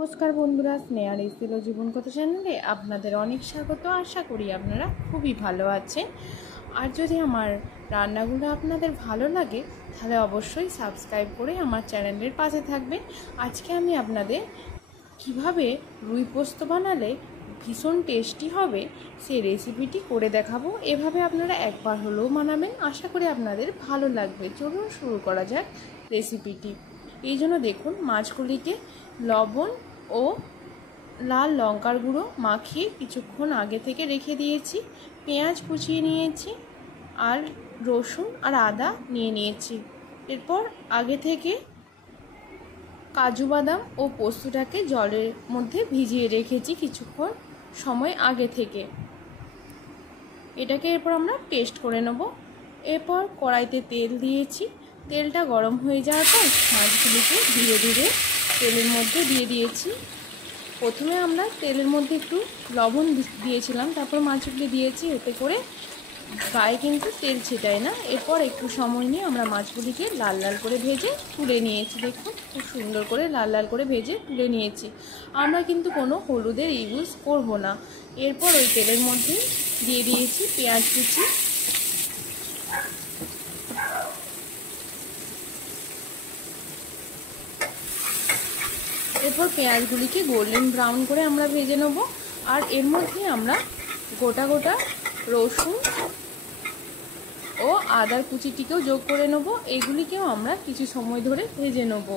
নমস্কার বন্ধুরা, স্নেহা রেসিপি ও জীবন কথা চ্যানেলে আপনাদের অনেক স্বাগত। আশা করি আপনারা খুবই ভালো আছেন। আর যদি আমার রান্নাগুলো আপনাদের ভালো লাগে তাহলে অবশ্যই সাবস্ক্রাইব করে আমার চ্যানেলের পাশে থাকবেন। আজকে আমি আপনাদের কিভাবে রুই পোস্ত বানালে ভীষণ টেস্টি হবে সেই রেসিপিটি করে দেখাবো। এভাবে আপনারা একবার হলেও বানাবেন, আশা করি আপনাদের ভালো লাগবে। চলুন শুরু করা যাক রেসিপিটি। এই জন্য দেখুন, মাছগুলিকে লবণ ও লাল লঙ্কার গুঁড়ো মাখিয়ে কিছুক্ষণ আগে থেকে রেখে দিয়েছি। পেঁয়াজ কুচিয়ে নিয়েছি আর রসুন আর আদা নিয়ে নিয়েছি। এরপর আগে থেকে কাজু বাদাম ও পোস্তটাকে জলের মধ্যে ভিজিয়ে রেখেছি কিছুক্ষণ সময় আগে থেকে। এটাকে এরপর আমরা পেস্ট করে নেব। এরপর কড়াইতে তেল দিয়েছি। তেলটা গরম হয়ে যাওয়ার পর মাছগুলিকে ধীরে ধীরে তেলের মধ্যে দিয়ে দিয়েছি। প্রথমে আমরা তেলের মধ্যে একটু লবণ দিয়েছিলাম, তারপর মাছগুলি দিয়েছি, এতে করে গায়ে কিন্তু তেল ছিটায় না। এরপর একটু সময় নিয়ে আমরা মাছগুলিকে লাল লাল করে ভেজে তুলে নিয়েছি। দেখুন, খুব সুন্দর করে লাল লাল করে ভেজে তুলে নিয়েছি। আমরা কিন্তু কোনো হলুদের ইউজ করব না। এরপর ওই তেলের মধ্যে দিয়ে দিয়েছি পেঁয়াজ কুচি। এরপর পেঁয়াজগুলিকে গোল্ডেন ব্রাউন করে আমরা ভেজে নেব। আর এর মধ্যে আমরা গোটা গোটা রসুন ও আদার কুচিটিকেও যোগ করে নেব। এগুলিকেও আমরা কিছু সময় ধরে ভেজে নেব।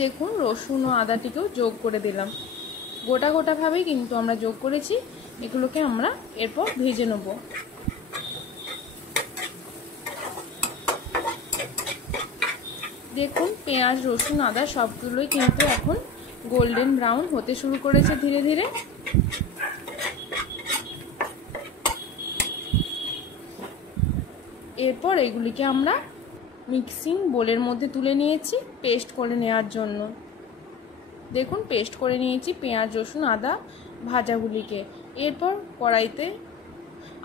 দেখুন, রসুন ও আদাটিকেও যোগ করে দিলাম। গোটা গোটাভাবেই কিন্তু আমরা যোগ করেছি। এগুলোকে আমরা এরপর ভেজে নেব। দেখুন, পেঁয়াজ রসুন আদা সবগুলোই কিন্তু এখন গোল্ডেন ব্রাউন হতে শুরু করেছে ধীরে ধীরে। এরপর এগুলিকে আমরা মিক্সিং বোলের মধ্যে তুলে নিয়েছি পেস্ট করে নেওয়ার জন্য। দেখুন, পেস্ট করে নিয়েছি পেঁয়াজ রসুন আদা ভাজাগুলিকে। এরপর কড়াইতে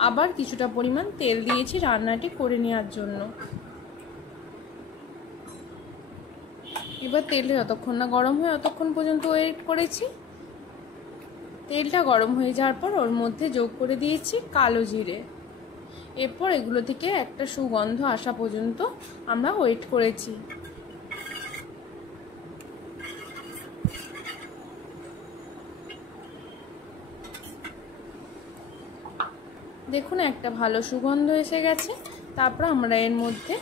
আবার কিছুটা পরিমাণ তেল দিয়েছি রান্নাটি করে নেওয়ার জন্য। এবার তেলটা যতক্ষণ না গরম হয় ততক্ষণ পর্যন্ত ওয়েট করেছি। তেলটা গরম হয়ে যাওয়ার পর ওর মধ্যে যোগ করে দিয়েছি কালো জিরে। এরপর এগুলো থেকে একটা সুগন্ধ আসা পর্যন্ত আমরা ওয়েট করেছি। দেখুন, একটা ভালো সুগন্ধ এসে গেছে। তারপর আমরা এর মধ্যে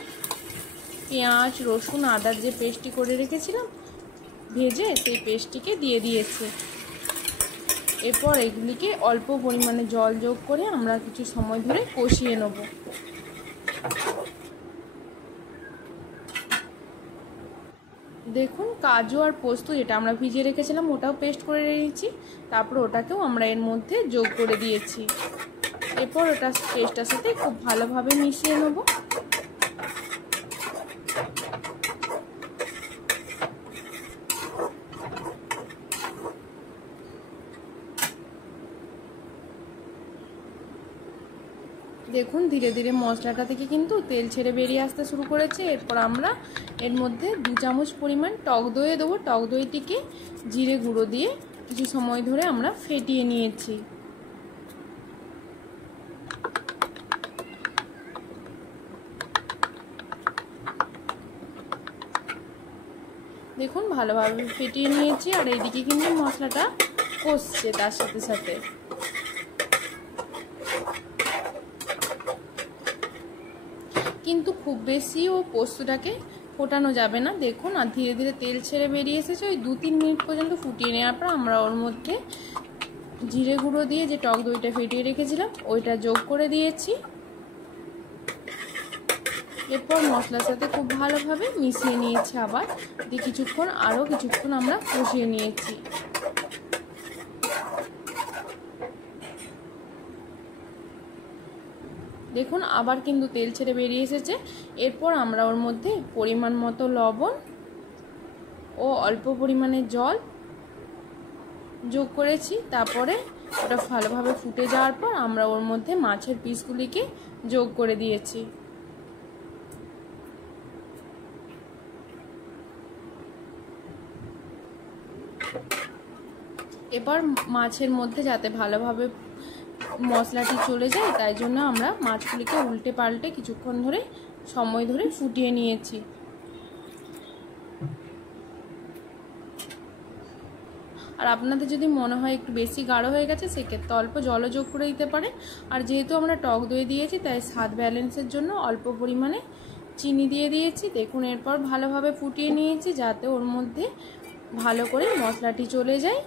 পেঁয়াজ রসুন আদার যে পেস্টটি করে রেখেছিলাম ভেজে, সেই পেস্টটিকে দিয়ে দিয়েছি। এরপর এগুলিকে অল্প পরিমাণে জল যোগ করে আমরা কিছু সময় ধরে কষিয়ে নেব। দেখুন, কাজু আর পোস্ত যেটা আমরা ভিজিয়ে রেখেছিলাম ওটাও পেস্ট করে রেখেছি। তারপর ওটাকেও আমরা এর মধ্যে যোগ করে দিয়েছি। এরপর ওটা পেস্টটার সাথে খুব ভালোভাবে মিশিয়ে নেব। দেখুন, ধীরে ধীরে মশলাটা থেকে কিন্তু তেল ছেড়ে বেরিয়ে আসতে শুরু করেছে। এরপর আমরা এর মধ্যে 2 চামচ পরিমাণ টক দই দেবো। টক দইটিকে জিরে গুঁড়ো দিয়ে কিছু সময় ধরে আমরা ফেটিয়ে নিয়েছি। দেখুন, ভালোভাবে ফেটিয়ে নিয়েছি। আর এইদিকে কিন্তু মশলাটা কষছে তার সাথে সাথে। কিন্তু খুব বেশিও পোস্তটাকে ফোটানো যাবে না। দেখুন, আর ধীরে ধীরে তেল ছেড়ে বেরিয়ে এসেছে। ওই 2-3 মিনিট পর্যন্ত ফুটিয়ে নেওয়ার পর আমরা ওর মধ্যে জিরে গুঁড়ো দিয়ে যে টক দইটা ফেটিয়ে রেখেছিলাম ওইটা যোগ করে দিয়েছি। এরপর মশলার সাথে খুব ভালোভাবে মিশিয়ে নিয়েছি। আবার দিয়ে আরও কিছুক্ষণ আমরা কষিয়ে নিয়েছি। দেখুন, আবার কিন্তু তেল ছেড়ে বেরিয়ে এসেছে। এরপর আমরা ওর মধ্যে পরিমাণ মতো লবণ ও অল্প পরিমাণে জল যোগ করেছি। তারপরে ওটা ভালোভাবে ফুটে যাওয়ার পর আমরা ওর মধ্যে মাছের পিসগুলিকে যোগ করে দিয়েছি। এবার মাছের মধ্যে যাতে ভালোভাবে মশলাটি চলে যায় তাই জন্য আমরা মাছগুলিকে উল্টে পাল্টে কিছুক্ষণ ধরে সময় ধরে ফুটিয়ে নিয়েছি। আর আপনাদের যদি মনে হয় একটু বেশি গাঢ় হয়ে গেছে সেক্ষেত্রে অল্প জলও যোগ করে দিতে পারেন। আর যেহেতু আমরা টক দই দিয়েছি তাই স্বাদ ব্যালেন্সের জন্য অল্প পরিমাণে চিনি দিয়ে দিয়েছি। দেখুন এরপর ভালোভাবে ফুটিয়ে নিয়েছি যাতে ওর মধ্যে ভালো করে মশলাটি চলে যায়।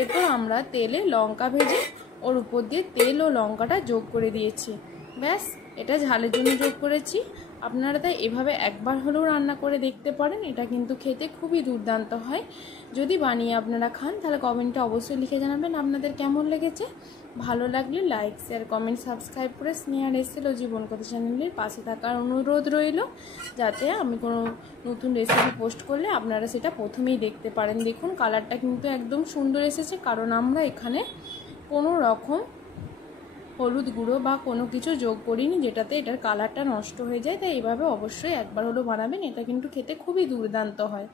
এরপর আমরা তেলে লঙ্কা ভেজে ওর উপর দিয়ে তেল ও লঙ্কাটা যোগ করে দিয়েছি। ব্যাস, এটা ঝালের জন্য যোগ করেছি। আপনারা তাই এভাবে একবার হলেও রান্না করে দেখতে পারেন, এটা কিন্তু খেতে খুবই দুর্দান্ত হয়। যদি বানিয়ে আপনারা খান তাহলে কমেন্টে অবশ্যই লিখে জানাবেন আপনাদের কেমন লেগেছে। ভালো লাগলে লাইক, শেয়ার, কমেন্ট, সাবস্ক্রাইব করে স্নেহা রেসিপি ও জীবনকথা চ্যানেলের পাশে থাকার অনুরোধ রইল, যাতে আমি কোনো নতুন রেসিপি পোস্ট করলে আপনারা সেটা প্রথমেই দেখতে পারেন। দেখুন কালারটা কিন্তু একদম সুন্দর এসেছে, কারণ আমরা এখানে কোনো রকম হলুদ গুঁড়ো বা কোনো কিছু যোগ করিনি যেটাতে এটার কালারটা নষ্ট হয়ে যায়। তাই এভাবে অবশ্যই একবার হলেও বানাবেন, এটা কিন্তু খেতে খুবই দুর্দান্ত হয়।